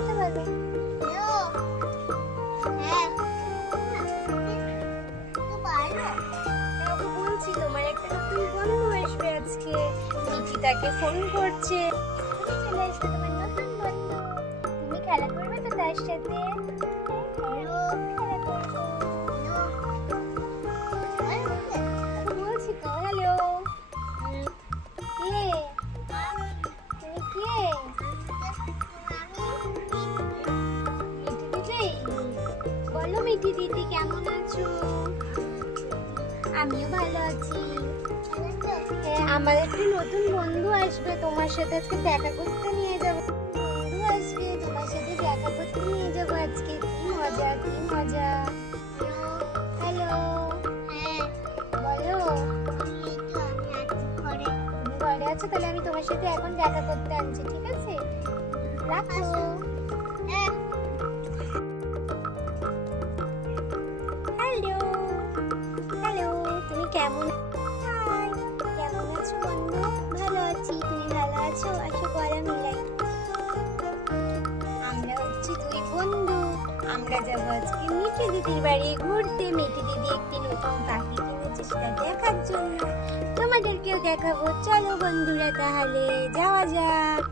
কথা বলো। ওকে বলছি তোমার একটা নতুন বন্ধু আসবে আজকে, মিঠি তাকে ফোন করছে। চলে আসবে তোমার নতুন বন্ধু, তুমি খেলা করবে তো তার সাথে? খেলা করবো। ওকে বলছি তো। হ্যালো, কে তুমি? কে? মিঠি দিদি? বলো মিঠি দিদি, কেমন আছো? আমিও ভালো আছি। হ্যাঁ, আমার একটি নতুন বন্ধু আসবে, তোমার সাথে আজকে দেখা করতে নিয়ে যাব। বন্ধু আসবে, তোমার সাথে দেখা করতে নিয়ে যাব আজকে। কি মজা, কি মজা। হ্যালো, বলো। তুমি ঘরে আছো? তাহলে আমি তোমার সাথে এখন দেখা করতে আনছি, ঠিক আছে? রাখো। হ্যালো, হ্যালো, তুমি কেমন? হাই, কেমন আছো বন্ধু? ভালো আছি, তুমি ভালো আছো? আসো গলা মিলাই। আমরা হচ্ছে দুই বন্ধু, আমরা যাবো আজকে মিঠি দিদির বাড়ি ঘুরতে। মিঠি দিদি একটি নতুন পাখি কিনেছে, সেটা দেখার জন্য তোমাদেরকেও দেখাবো। চলো বন্ধুরা, তাহলে যাওয়া যাক।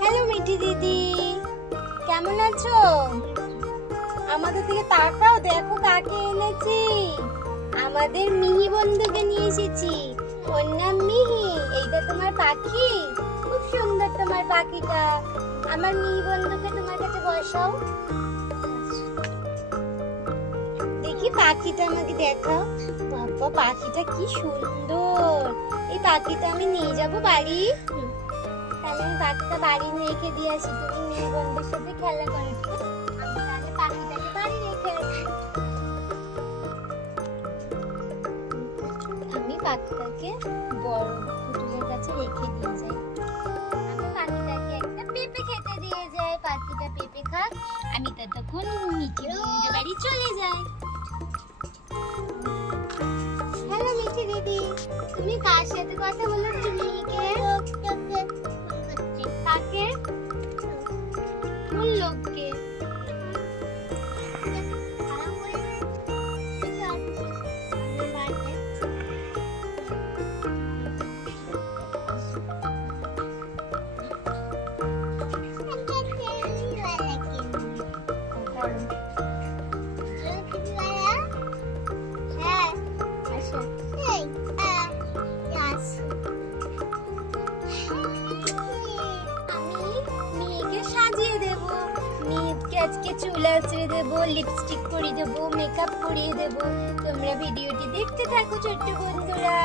হ্যালো মিঠি দিদি, কেমন আছো? আমাদের দিকে তাকাও, দেখো কাকে এনেছি। আমাদের মিহি বন্ধুকে নিয়ে এসেছি, ওর নাম মিহি। এইটা তোমার পাখি, খুব সুন্দর তোমার পাখিটা। আমার মিহি বন্ধুকে তোমার কাছে বসাও, দেখি পাখিটা আমাকে দেখাও। বাবা, পাখিটা কি সুন্দর। এই পাখিটা আমি নিয়ে যাব বাড়ি। তাহলে আমি পাখিটা বাড়ি রেখে দিয়ে আসি, তুমি মেয়ে বন্ধুর সাথে খেলা করো। আমি তাহলে পাখিটাকে বাড়ি রেখে আসি। আমি পাখিটাকে বড় পুতুলের কাছে রেখে দিয়ে যাই। আমি পাখিটাকে একটা পেঁপে খেতে দিয়ে যাই, পাখিটা পেঁপে খাক, আমি ততক্ষণ মিঠি বন্ধুদের বাড়ি চলে যাই। হ্যালো মিঠি দিদি, তুমি কার সাথে কথা বলছো? মিহিকে? কাকে? কোন লোককে? আজকে চুল আঁচড়ে দেবো, লিপস্টিক পরিয়ে দেবো, মেকআপ করিয়ে দেবো। তোমরা ভিডিওটি দেখতে থাকো ছোট্ট বন্ধুরা।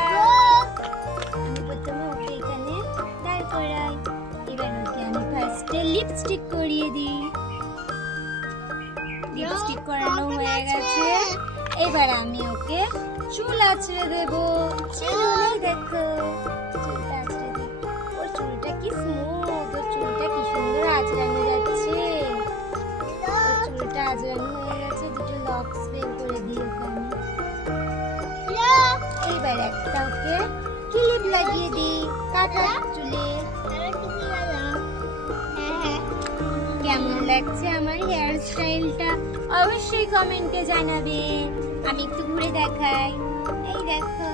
আমি প্রথমে ওকে এখানে দাঁড় করাই, এবার ওকে আমি ফার্স্টে লিপস্টিক করিয়ে দিই। লিপস্টিক করানো হয়ে গেছে, এবার আমি ওকে চুল আঁচড়ে দেবো। চুল দেখো, চুলটা আঁচড়ে দিই। ওর চুলটা কি স্মুথ, ওর চুলটা কি সুন্দর আঁচড়ানো যাচ্ছে। চুলটা আঁচড়ানো হয়ে গেছে, দুটো লকস বের করে দিই ওখানে। এইবার একটা ওকে ক্লিপ লাগিয়ে দিই কাটা চুলে। কেমন লাগছে আমার হেয়ার স্টাইলটা অবশ্যই কমেন্টে জানাবেন। আমি একটু ঘুরে দেখাই, এই দেখো,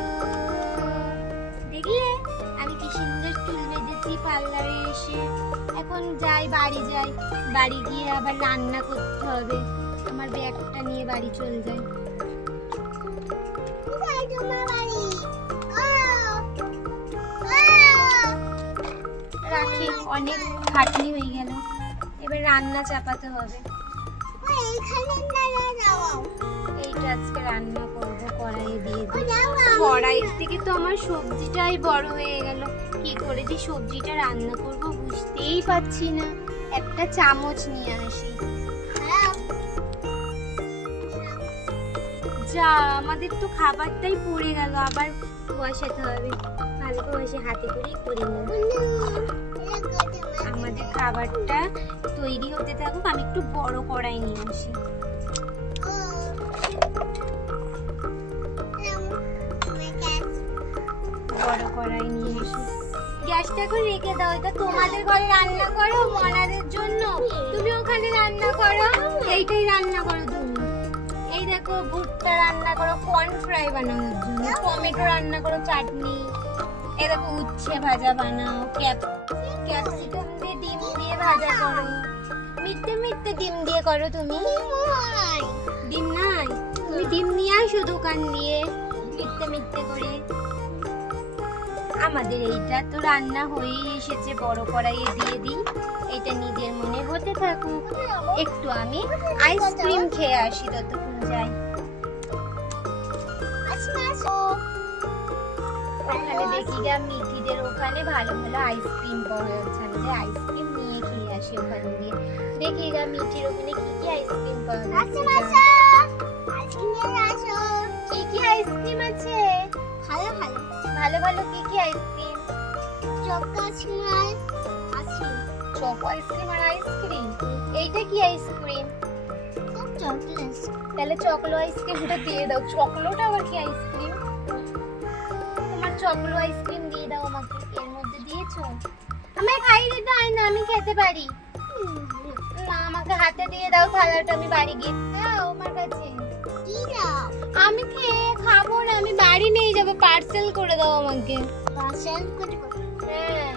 দেখলে আমি কি সুন্দর চুল বেঁধেছি পার্লারে এসে। এখন যাই, বাড়ি যাই, বাড়ি গিয়ে আবার রান্না করতে হবে। আমার ব্যাগটা নিয়ে বাড়ি চলে যাই। রাখি, অনেক খাটনি হয়ে গেল, এবার রান্না চাপাতে হবে। এইটা আজকে রান্না করবো, কড়াইয়ে দিয়ে দিই। কড়াইয়ের থেকে তো আমার সবজিটাই বড় হয়ে গেল, কি করে যে সবজিটা রান্না করব বুঝতেই পারছি না। একটা চামচ নিয়ে আসি। যা, আমাদের তো খাবারটাই পড়ে গেল, আবার বসাতে হবে। ভালো করে বসে হাতে করেই করে নেব। আমাদের খাবারটা তৈরি হতে থাকুক, আমি একটু বড় কড়াই নিয়ে আসি। বড় কড়াই নিয়ে এসো। গ্যাসটা এখন রেখে দাও, এটা তোমাদের ঘরে রান্না করো মনাদের জন্য, তুমি ওখানে রান্না করো, এইটাই রান্না করো তুমি। এই দেখো ভুট্টা রান্না করো কর্ন ফ্রাই বানানোর জন্য, টমেটো রান্না করো চাটনি, এই দেখো উচ্ছে ভাজা বানাও, ক্যাপসিকাম দিয়ে ডিম দিয়ে ভাজা করো, মিথ্যে মিথ্যে ডিম দিয়ে করো তুমি। ডিম নাই, তুমি ডিম নিয়ে আসো দোকান দিয়ে মিথ্যে মিথ্যে করে। আমাদের এইটা তো রান্না হয়েই এসেছে, বড় কড়াইয়ে দিয়ে দিই, এটা নিজের মনে হতে থাকুক। একটু আমি আইসক্রিম খেয়ে আসি ততক্ষণ যাই। ওখানে দেখি গা মিঠিদের ওখানে ভালো ভালো আইসক্রিম পাওয়া যাচ্ছে, আমি যে আইসক্রিম নিয়ে খেয়ে আসি ওখান দিয়ে। দেখি গা মিঠির ওখানে কি কি আইসক্রিম পাওয়া যাচ্ছে, কি কি আইসক্রিম আছে ভালো ভালো ভালো ভালো কি কি আইসক্রিম? চকো আইসক্রিম আর আইসক্রিম, এইটা কি আইসক্রিম? তাহলে চকলো আইসক্রিমটা দিয়ে দাও। চকলোটা আবার কি আইসক্রিম? তোমার চকলো আইসক্রিম দিয়ে দাও আমাকে, এর মধ্যে দিয়েছো? আমায় খাইয়ে দিতে হয় না, আমি খেতে পারি না, আমাকে হাতে দিয়ে দাও থালাটা, আমি বাড়ি গিয়ে দাও আমার কাছে। আমি খেয়ে খাবো না, আমি বাড়ি নিয়ে যাবো, পার্সেল করে দাও আমাকে। পার্সেল করে? হ্যাঁ।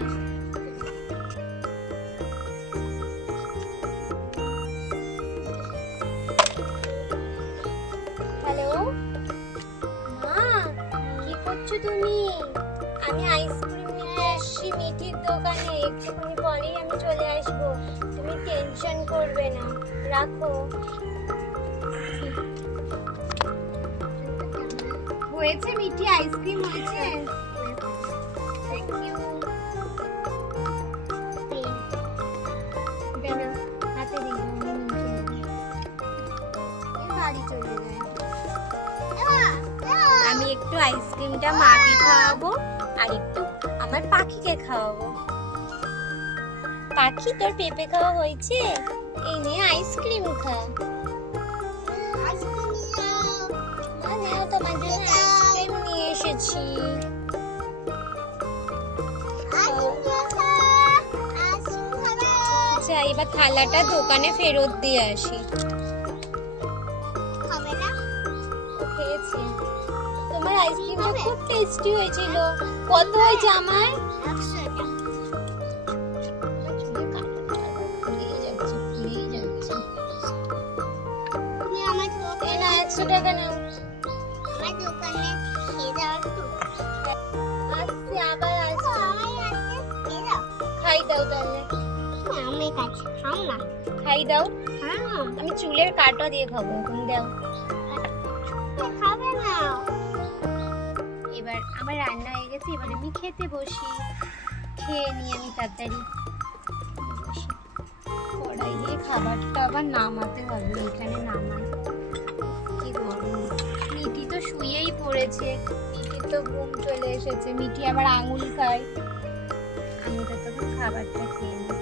হ্যালো মা, কি করছো তুমি? আমি আইসক্রিম নিয়ে আসছি মিঠির দোকানে, একটুখানি পরেই আমি চলে আসবো, তুমি টেনশন করবে না, রাখো। হয়েছে মিঠি, আইসক্রিম হয়েছে? Thank you. হাতে দিই, বাড়ি চলে যায়। আমি একটু আইসক্রিমটা মাকে খাওয়াবো আর একটু আমার পাখিকে খাওয়াবো। পাখি, তোর পেঁপে খাওয়া হয়েছে? এই নে আইসক্রিম খা। তোমার জন্য আইসক্রিম নিয়ে এসেছি। আচ্ছা, এবার থালাটা দোকানে ফেরত দিয়ে আসি। খেয়েছি, তোমার আইসক্রিমটা খুব টেস্টি হয়েছিল। কত হয়েছে আমার? 100 টাকা। ফুলেই যাচ্ছে। তুমি আমার দোকানে 100 টাকা নাও। আমার দোকানে খেয়ে দাও একটু। আসছে আবার আসছে। খাই দাও তাহলে। আমি কাছে খাও না। খাই দাও। হ্যাঁ, আমি চুলের কাঁটা দিয়ে খাবো এখন, দাও। খাবে না। এবার আমার রান্না হয়ে গেছে, এবার আমি খেতে বসি। খেয়ে নিই আমি তাড়াতাড়ি। কড়াই দিয়ে খাবারটা আবার নামাতে হবে, এখানে নামাই। কি গরম। মিঠি তো শুয়েই পড়েছে, মিঠির তো ঘুম চলে এসেছে, মিঠি আবার আঙুল খায়। আমি তো তখন খাবারটা খেয়ে নিই।